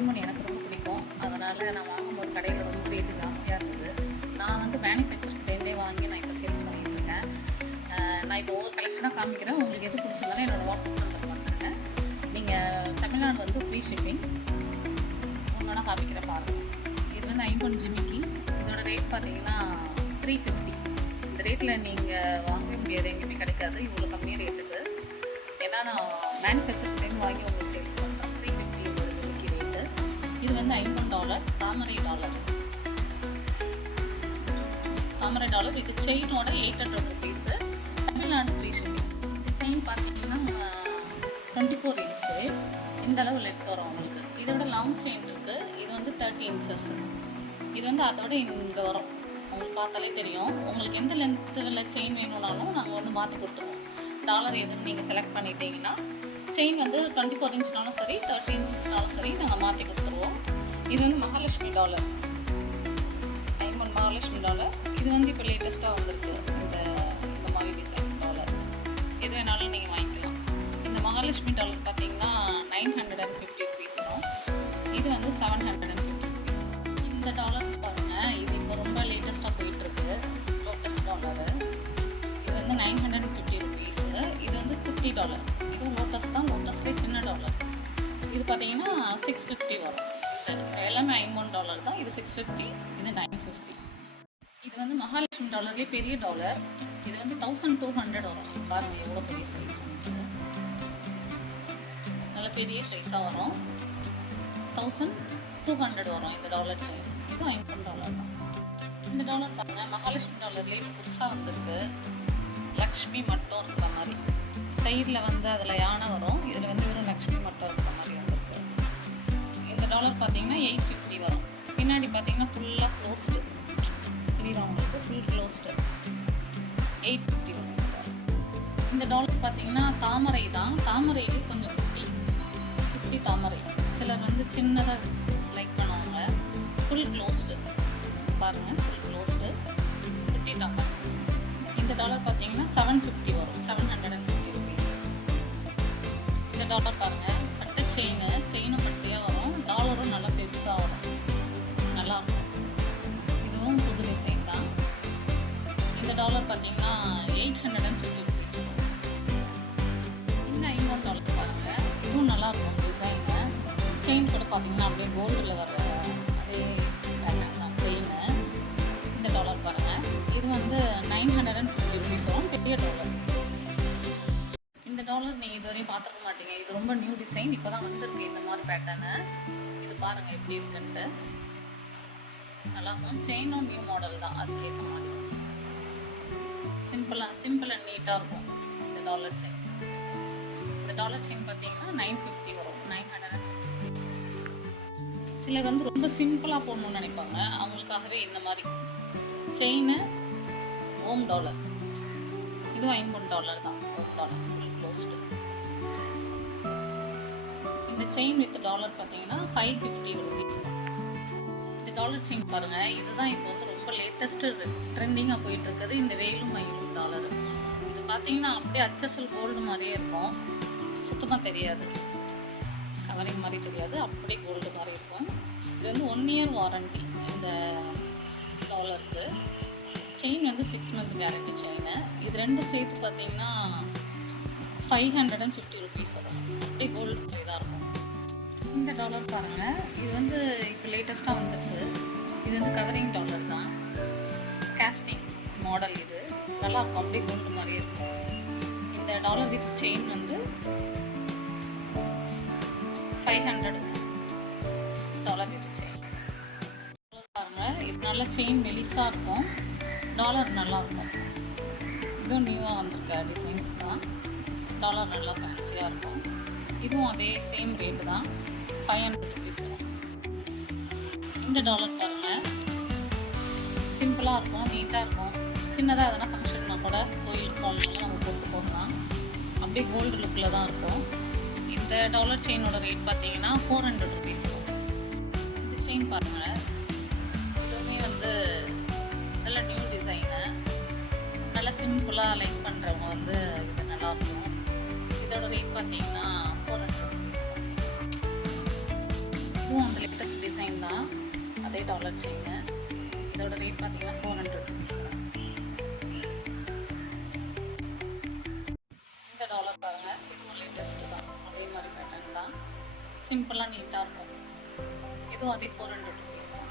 Diamond எனக்கு ரொம்ப பிடிக்கும். அதனால் நான் வாங்கும்போது கடையில் ரொம்ப ரேட்டு ஜாஸ்தியாக இருந்தது. நான் வந்து மேனுஃபேக்சர்கிட்டேருந்தே வாங்கி நான் இப்போ சேல்ஸ் பண்ணிகிட்ருக்கேன். நான் இப்போ ஒவ்வொரு கலெக்ஷனாக காமிக்கிறேன். உங்களுக்கு எது பிடிச்சிருந்தாலும் என்னோடய வாட்ஸ்அப் நம்பர் வந்துடுங்க. நீங்கள் தமிழ்நாடு வந்து ஃப்ரீ ஷிப்பிங். ஒன்றா காமிக்கிற பாருங்கள். இது வந்து ஐம்பொன் ஜிமிக்கி. இதோட ரேட் பார்த்தீங்கன்னா 350. இந்த ரேட்டில் நீங்கள் வாங்கவே முடியாது, எங்கேயுமே கிடைக்காது இவ்வளோ கம்மி ரேட்டுக்கு. ஏன்னா நான் மேனுஃபேக்சர்லேருந்து வாங்கி உங்களுக்கு சேல்ஸ் பண்ணுறேன். 350 ஒரு ஜிமிக்கி ரேட்டு. இது வந்து $50 தாமரை டாலர். தாமரை டாலர் இது செயினோட 800 ருபீஸு. Tamil Nadu free shipping. இந்த செயின் பார்த்தீங்கன்னா 24 இன்ச்சு. இந்த அளவு லென்த் வரும் உங்களுக்கு. இதோட லாங் செயின் இருக்குது. இது வந்து 30 இன்ச்சஸ். இது வந்து அதோட இங்கே வரும். உங்களுக்கு பார்த்தாலே தெரியும். உங்களுக்கு எந்த லென்த்தில் செயின் வேணும்னாலும் நாங்கள் வந்து மாற்றி கொடுத்துருவோம். டாலர் எதுன்னு நீங்கள் செலக்ட் பண்ணிட்டீங்கன்னா செயின் வந்து 24 இன்ச்னாலும் சரி 30 இன்ச்சஸ்னாலும் சரி நாங்கள் மாற்றி கொடுத்துருவோம். இது வந்து Mahalakshmi dollar. Diamond Mahalakshmi dollar. இது வந்து இப்போ லேட்டஸ்ட்டாக வந்திருக்கு. இந்த மாதிரி டிசைன் டாலர் எது வேணாலும் நீங்கள் வாங்கிக்கலாம். இந்த மகாலட்சுமி டாலர் பார்த்தீங்கன்னா 950 ருபீஸ் வரும். இது வந்து 750 ருபீஸ். இந்த டாலர்ஸ் பாருங்கள், இது இப்போ ரொம்ப லேட்டஸ்ட்டாக போயிட்டுருக்கு. Lotus dollar. இது வந்து 950 ருபீஸு. இது வந்து குட்டி டாலர். இதுவும் லோட்டஸ் தான், லோட்டஸ்லேயே சின்ன டாலர். இது பார்த்தீங்கன்னா 650 வரும். எல்லாமே $50 தான். இது 650, இது 950. இது வந்து மகாலட்சுமி டாலர்லேயே பெரிய டாலர். இது வந்து 1200 வரும். பாருங்கள் எவ்வளோ பெரிய சைஸ். நல்ல பெரிய சைஸாக வரும். 1200 வரும் இந்த டாலர் செயின். இது $50 தான். இந்த டாலர் பாருங்கள், மகாலட்சுமி டாலர்லேயே இப்போ புதுசாக வந்திருக்கு. லக்ஷ்மி மட்டும் இருக்கிற மாதிரி. சைடில் வந்து அதில் யானை வரும். இதில் வந்து வெறும் லக்ஷ்மி மட்டும் இருக்கிற மாதிரி வந்திருக்கு. இந்த டாலர் பார்த்தீங்கன்னா 850 வரும். பின்னாடி பார்த்தீங்கன்னா ஃபுல்லாக க்ளோஸ்டு. தெரியுதா உங்களுக்கு? Full closed. 850 வரும். இந்த டாலர் பார்த்தீங்கன்னா தாமரை தான். தாமரையிலே கொஞ்சம் குட்டி தாமரை. சிலர் வந்து சின்னதாக லைக் பண்ணுவாங்க. ஃபுல் க்ளோஸ்டு பாருங்கள், ஃபுல் க்ளோஸ்டு குட்டி தாமரை. இந்த டாலர் பார்த்தீங்கன்னா 750 வரும். 750 ருபீஸ். இந்த டாலர் பாருங்கள், பட்டு செயினும் பட்டியாக வரும். டாலரும் நல்லா பெருசாக வரும். நல்லாயிருக்கும். இதுவும் புது டிசைன் தான். இந்த டாலர் பார்த்தீங்கன்னா 850 ருபீஸ் வரும். இந்த $50 பாருங்கள், இதுவும் நல்லாயிருக்கும் டிசைனு. செயின் கூட பார்த்தீங்கன்னா அப்படியே கோல்டில் வர அதே பேட்டர்ன் தான் செயினு. இந்த டாலர் பாருங்கள், இது வந்து 950 ருபீஸ் வரும். பெரிய டாலர். இந்த டாலர் நீங்கள் இதுவரையும் பார்த்துருக்க மாட்டீங்க. இது ரொம்ப நியூ டிசைன். இப்போ தான் வந்திருக்கு இந்த மாதிரி பேட்டர்னு. இது பாருங்கள் எப்படி இருக்குன்ட்டு. நல்லாயிருக்கும். செயினும் நியூ மாடல் தான், அதுக்கேற்ற மாதிரி சிம்பிள் அண்ட் நீட்டாக இருக்கும் இந்த டாலர் செயின். இந்த டாலர் செயின் பார்த்தீங்கன்னா 950 வரும். 950. சிலர் வந்து ரொம்ப சிம்பிளாக போடணும்னு நினைப்பாங்க. அவங்களுக்காகவே இந்த மாதிரி செயினு ஓம் டாலர். இதுவும் $50 தான். ஓம் டாலர் ஃபுல் க்ளோஸ்டு. இந்த செயின் வித் டாலர் பார்த்தீங்கன்னா 550 ருபீஸ். இந்த டாலர் செயின் பாருங்கள், இதுதான் இப்போ வந்து ரொம்ப லேட்டஸ்ட்டு ட்ரெண்டிங்காக போயிட்டுருக்குது. இந்த வேலும் மயிலும் டாலர். இது பார்த்தீங்கன்னா அப்படியே அச்சசல் கோல்டு மாதிரியே இருக்கும். சுத்தமாக தெரியாது, கவரிங் மாதிரி தெரியாது, அப்படியே கோல்டு மாதிரி இருக்கும். இது வந்து 1 இயர் வாரண்டி இந்த டாலருக்கு. செயின் வந்து 6 மந்த் கேரண்டி செயினு. இது ரெண்டும் சேர்த்து பார்த்தீங்கன்னா 550 ருபீஸ் வரும். அப்படியே கோல்டு இதாக இருக்கும். இந்த டாலர் பாருங்கள், இது வந்து இப்போ லேட்டஸ்ட்டாக வந்துருக்கு. இது வந்து கவரிங் டாலர் தான். Casting model. இது நல்லாயிருக்கும், அப்படியே கோல்டு மாதிரியே இருக்கும். இந்த டாலர் வித் செயின் வந்து $500 வித் செயின். பாருங்கள், இது நல்ல செயின் மெலிசாக இருக்கும். டாலர் நல்லாயிருக்கும். இதுவும் நியூவாக வந்திருக்க டிசைன்ஸ் தான். டாலர் நல்லா ஃபேன்சியாக இருக்கும். இதுவும் அதே சேம் ரேட்டு தான். 500 ருபீஸ் வரும். இந்த டாலர் பாருங்கள், சிம்பிளாக இருக்கும், நீட்டாக இருக்கும். சின்னதாக எதனா ஃபங்க்ஷன்னா கூட கோயிலுக்கு போகணும்னாலும் நம்ம போட்டு போகலாம். அப்படியே கோல்டு லுக்கில் தான் இருக்கும். இந்த டாலர் செயினோட ரேட் பார்த்தீங்கன்னா 400 ருபீஸ் வரும். இந்த செயின் பாருங்கள், இதுவுமே வந்து நல்ல நியூ டிசைனு. நல்லா சிம்பிளாக லைக் பண்ணுறவங்க வந்து இது நல்லாயிருக்கும். இதோட ரேட் பார்த்தீங்கன்னா 400 ருபீஸ். இதுவும் அந்த லேட்டஸ்ட் டிசைன் தான், அதே டாலர் செயின். இதோட ரேட் பார்த்தீங்கன்னா 400 ருபீஸ். இந்த டாலர் பாருங்கள், இதுவும் லேட்டஸ்ட்டு தான், அதே மாதிரி பேட்டர்ன் தான், சிம்பிளாக நீட்டாக இருக்கும். இதுவும் அதே 400 ருபீஸ் தான்.